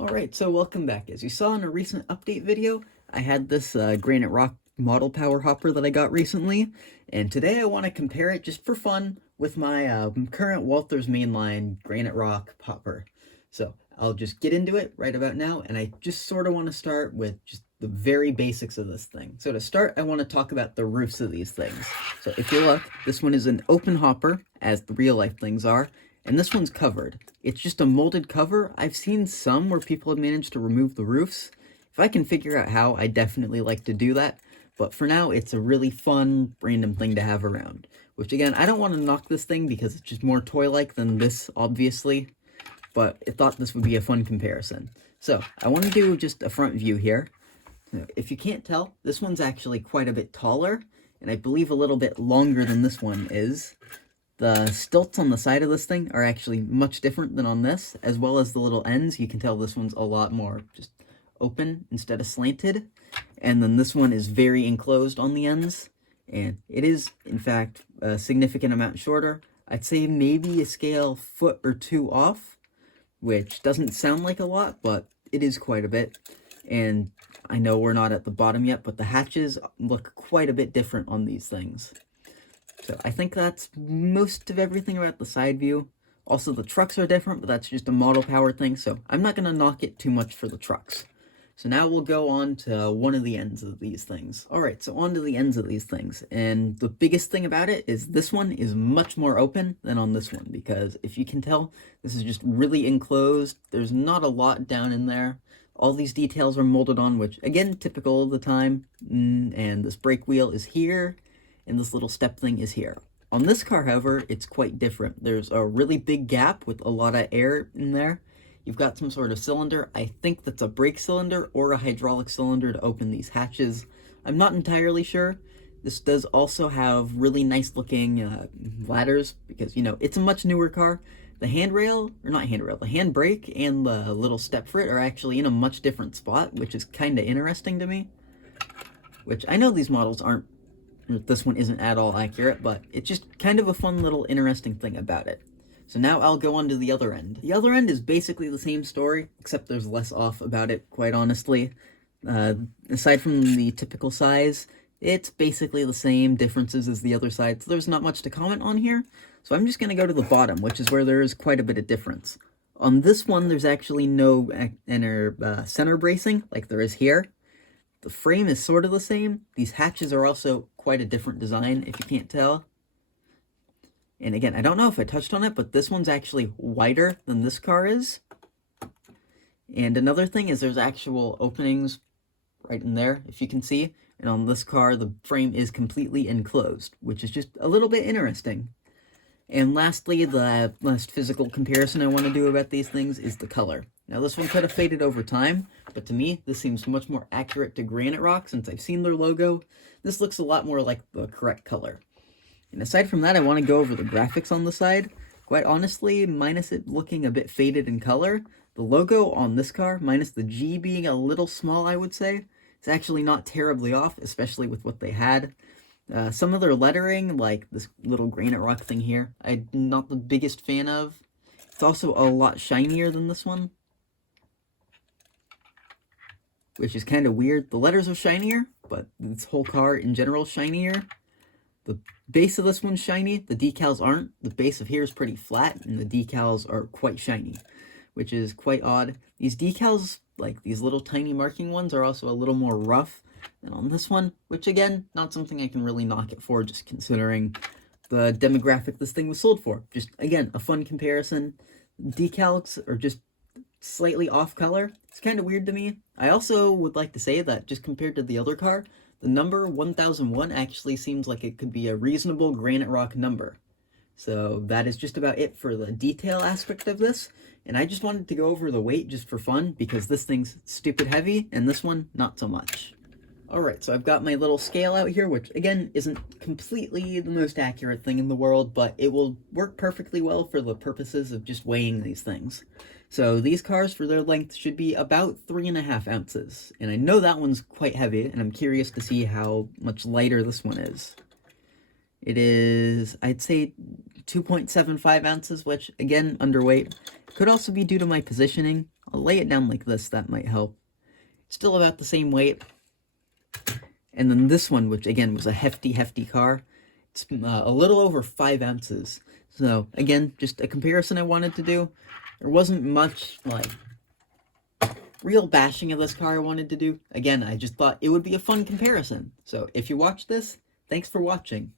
Alright, so welcome back. As you saw in a recent update video, I had this Graniterock model power hopper that I got recently, and today I want to compare it just for fun with my current Walthers Mainline Graniterock hopper. So I'll just get into it right about now, and I just sort of want to start with just the very basics of this thing. So to start, I want to talk about the roofs of these things. So if you look, this one is an open hopper, as the real life things are, and this one's covered. It's just a molded cover. I've seen some where people have managed to remove the roofs. If I can figure out how, I definitely like to do that. But for now, it's a really fun, random thing to have around. Which again, I don't want to knock this thing because it's just more toy-like than this, obviously. But I thought this would be a fun comparison. So, I want to do just a front view here. If you can't tell, this one's actually quite a bit taller, and I believe a little bit longer than this one is. The stilts on the side of this thing are actually much different than on this, as well as the little ends. You can tell this one's a lot more just open instead of slanted. And then this one is very enclosed on the ends, and it is, in fact, a significant amount shorter. I'd say maybe a scale foot or two off, which doesn't sound like a lot, but it is quite a bit. And I know we're not at the bottom yet, but the hatches look quite a bit different on these things. So I think that's most of everything about the side view. Also, the trucks are different, but that's just a model power thing, so I'm not going to knock it too much for the trucks. So now we'll go on to one of the ends of these things. Alright, so on to the ends of these things. And the biggest thing about it is this one is much more open than on this one, because if you can tell, this is just really enclosed. There's not a lot down in there. All these details are molded on, which, again, typical of the time. And this brake wheel is here, and this little step thing is here. On this car, however, it's quite different. There's a really big gap with a lot of air in there. You've got some sort of cylinder. I think that's a brake cylinder or a hydraulic cylinder to open these hatches. I'm not entirely sure. This does also have really nice looking ladders because, you know, it's a much newer car. The handrail, or not handrail, the handbrake and the little step for it are actually in a much different spot, which is kind of interesting to me. Which I know these models aren't, this one isn't at all accurate, but it's just kind of a fun little interesting thing about it. So now I'll go on to the other end. The other end is basically the same story, except there's less off about it, quite honestly. Aside from the typical size, it's basically the same differences as the other side, so there's not much to comment on here. So I'm just going to go to the bottom, which is where there is quite a bit of difference. On this one, there's actually no center bracing, like there is here. The frame is sort of the same. These hatches are also quite a different design, if you can't tell. And again, I don't know if I touched on it, but this one's actually wider than this car is. And another thing is there's actual openings right in there, if you can see. And on this car, the frame is completely enclosed, which is just a little bit interesting. And lastly, the last physical comparison I want to do about these things is the color. Now, this one could have faded over time, but to me, this seems much more accurate to Graniterock since I've seen their logo. This looks a lot more like the correct color. And aside from that, I want to go over the graphics on the side. Quite honestly, minus it looking a bit faded in color, the logo on this car, minus the G being a little small, I would say, it's actually not terribly off, especially with what they had. Some of their lettering, like this little Graniterock thing here, I'm not the biggest fan of. It's also a lot shinier than this one, which is kind of weird. The letters are shinier, but this whole car in general is shinier. The base of this one's shiny, the decals aren't. The base of here is pretty flat, and the decals are quite shiny, which is quite odd. These decals, like these little tiny marking ones, are also a little more rough than on this one, which again, not something I can really knock it for, just considering the demographic this thing was sold for. Just, again, a fun comparison. Decals are just slightly off color. It's kind of weird to me. I also would like to say that just compared to the other car, the number 1001 actually seems like it could be a reasonable Graniterock number. So that is just about it for the detail aspect of this. And I just wanted to go over the weight just for fun, because this thing's stupid heavy, and this one, not so much. Alright, so I've got my little scale out here, which, again, isn't completely the most accurate thing in the world, but it will work perfectly well for the purposes of just weighing these things. So these cars, for their length, should be about 3.5 ounces. And I know that one's quite heavy, and I'm curious to see how much lighter this one is. It is, I'd say, 2.75 ounces, which, again, underweight. Could also be due to my positioning. I'll lay it down like this, that might help. Still about the same weight. And then this one, which again was a hefty car, it's a little over 5 ounces. So again, just a comparison I wanted to do. There wasn't much like real bashing of this car I wanted to do. Again, I just thought it would be a fun comparison. So if you watch this, thanks for watching.